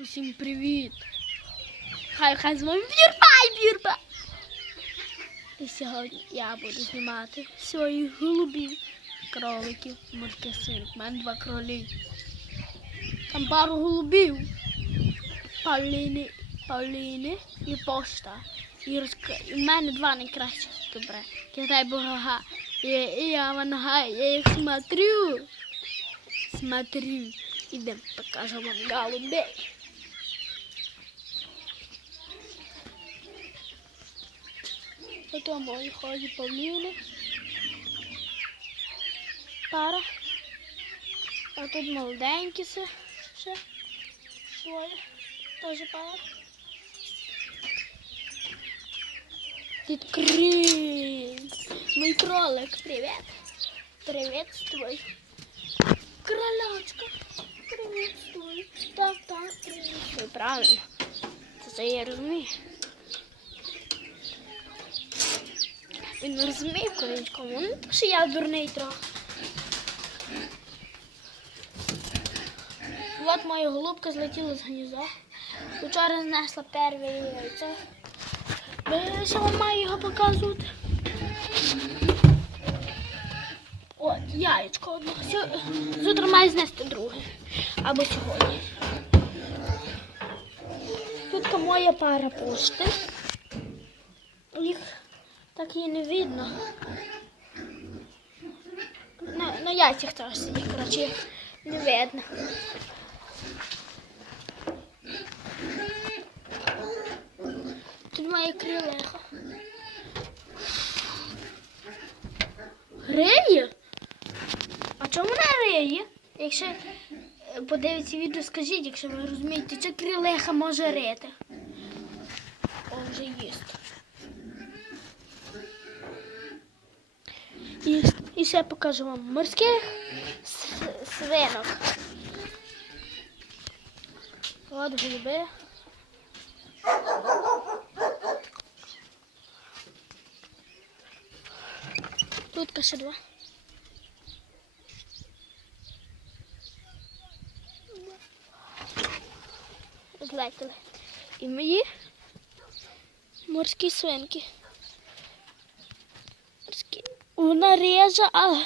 Усім привіт! Хай хай з вами Вірба і Вірба! І сьогодні я буду знімати своїх голубів, кроликів, морських свинок. У мене два кролі. Там пару голубів. Павліни, Павліни і пошта. І, розк... мене два найкращих добре. Китай Бога. І, і я вона, я їх смотрю. Смотрю. Ідемо, покажу вам голубей. Ото мої ходять павліни. Пара. А тут молоденькі ще. ще. Двоє. Теж пара. Дід Крим. Мій кролик. Привіт. Приветствуй. Кролячка. Приветствуй. Так, так, приветствуй. Правильно. Це я розумію. Він не розуміє українську мову. Ну, тому що я дурний трохи. От моя голубка злетіла з гнізда. Вчора знесла перше яйце. Я ще вам маю його показувати. От, яєчко одне. Завтра маю знести друге. Або сьогодні. Тут моя пара пошти. Так і не видно. На, на яйцях теж сидить, коротше, не видно. Тут моя крилеха. Гриє? А чому вона риє? Якщо е, подивиться відео, скажіть, якщо ви розумієте, чи крилеха може рити. О, вже їсть. Ще покажу вам морських свинок. От голуби. Тут ще два. Злетіли. І мої морські свинки. Морські. Вона реже, але